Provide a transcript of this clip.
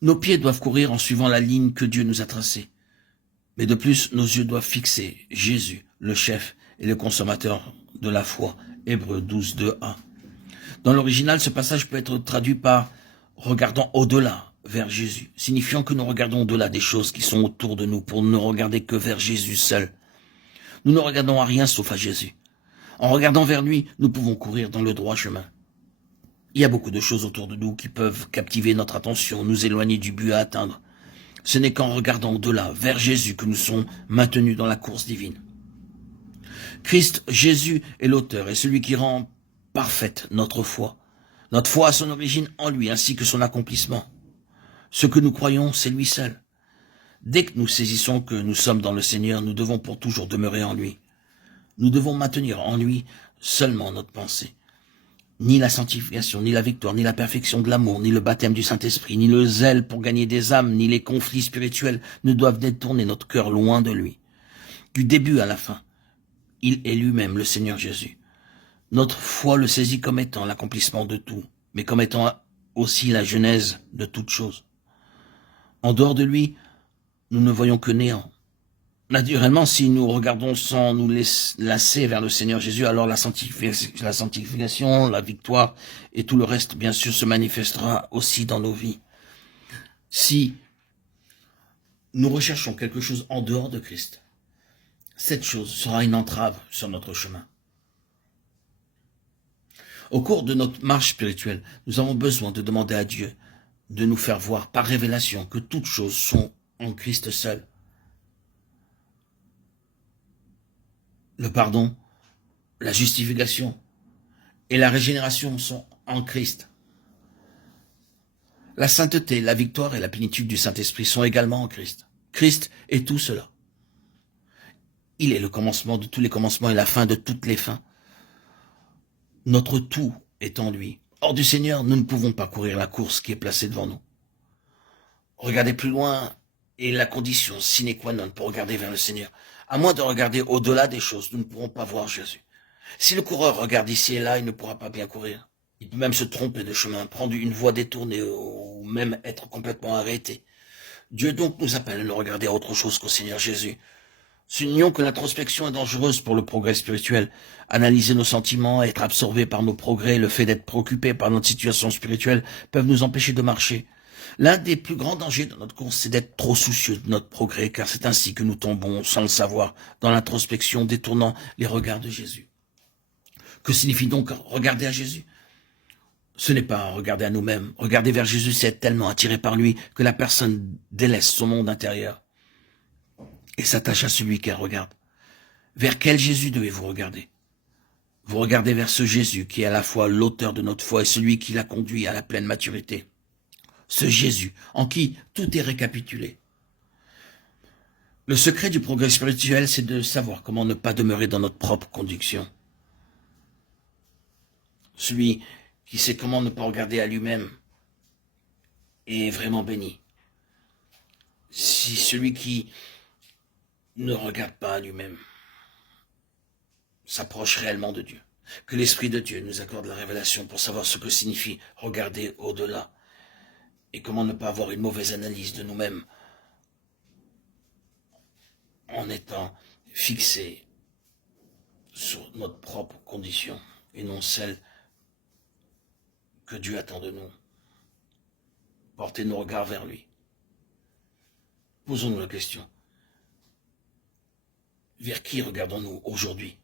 Nos pieds doivent courir en suivant la ligne que Dieu nous a tracée. Mais de plus, nos yeux doivent fixer Jésus, le chef et le consommateur de la foi. Hébreux 12, 2a. Dans l'original, ce passage peut être traduit par « regardant au-delà » vers Jésus, signifiant que nous regardons au-delà des choses qui sont autour de nous pour ne regarder que vers Jésus seul. Nous ne regardons à rien sauf à Jésus. En regardant vers lui, nous pouvons courir dans le droit chemin. Il y a beaucoup de choses autour de nous qui peuvent captiver notre attention, nous éloigner du but à atteindre. Ce n'est qu'en regardant au-delà, vers Jésus, que nous sommes maintenus dans la course divine. Christ, Jésus, est l'auteur et celui qui rend parfaite notre foi. Notre foi a son origine en lui, ainsi que son accomplissement. Ce que nous croyons, c'est lui seul. Dès que nous saisissons que nous sommes dans le Seigneur, nous devons pour toujours demeurer en lui. Nous devons maintenir en lui seulement notre pensée. Ni la sanctification, ni la victoire, ni la perfection de l'amour, ni le baptême du Saint-Esprit, ni le zèle pour gagner des âmes, ni les conflits spirituels ne doivent détourner notre cœur loin de lui. Du début à la fin, il est lui-même le Seigneur Jésus. Notre foi le saisit comme étant l'accomplissement de tout, mais comme étant aussi la genèse de toute chose. En dehors de lui, nous ne voyons que néant. Naturellement, si nous regardons sans nous lasser vers le Seigneur Jésus, alors la sanctification, la victoire et tout le reste, bien sûr, se manifestera aussi dans nos vies. Si nous recherchons quelque chose en dehors de Christ, cette chose sera une entrave sur notre chemin. Au cours de notre marche spirituelle, nous avons besoin de demander à Dieu de nous faire voir par révélation que toutes choses sont en Christ seul. Le pardon, la justification et la régénération sont en Christ. La sainteté, la victoire et la plénitude du Saint-Esprit sont également en Christ. Christ est tout cela. Il est le commencement de tous les commencements et la fin de toutes les fins. Notre tout est en lui. Hors du Seigneur, nous ne pouvons pas courir la course qui est placée devant nous. Regarder plus loin est la condition sine qua non pour regarder vers le Seigneur. À moins de regarder au-delà des choses, nous ne pourrons pas voir Jésus. Si le coureur regarde ici et là, il ne pourra pas bien courir. Il peut même se tromper de chemin, prendre une voie détournée ou même être complètement arrêté. Dieu donc nous appelle à ne regarder à autre chose qu'au Seigneur Jésus. Soulignons que l'introspection est dangereuse pour le progrès spirituel. Analyser nos sentiments, être absorbé par nos progrès, le fait d'être préoccupé par notre situation spirituelle peuvent nous empêcher de marcher. L'un des plus grands dangers de notre course, c'est d'être trop soucieux de notre progrès, car c'est ainsi que nous tombons, sans le savoir, dans l'introspection, détournant les regards de Jésus. Que signifie donc regarder à Jésus? Ce n'est pas regarder à nous-mêmes. Regarder vers Jésus, c'est être tellement attiré par lui que la personne délaisse son monde intérieur et s'attache à celui qu'elle regarde. Vers quel Jésus devez-vous regarder? Vous regardez vers ce Jésus qui est à la fois l'auteur de notre foi et celui qui l'a conduit à la pleine maturité. Ce Jésus en qui tout est récapitulé. Le secret du progrès spirituel, c'est de savoir comment ne pas demeurer dans notre propre conduction. Celui qui sait comment ne pas regarder à lui-même est vraiment béni. Si celui qui ne regarde pas à lui-même s'approche réellement de Dieu. Que l'Esprit de Dieu nous accorde la révélation pour savoir ce que signifie regarder au-delà et comment ne pas avoir une mauvaise analyse de nous-mêmes en étant fixé sur notre propre condition et non celle que Dieu attend de nous. Portez nos regards vers lui. Posons-nous la question. Vers qui regardons-nous aujourd'hui?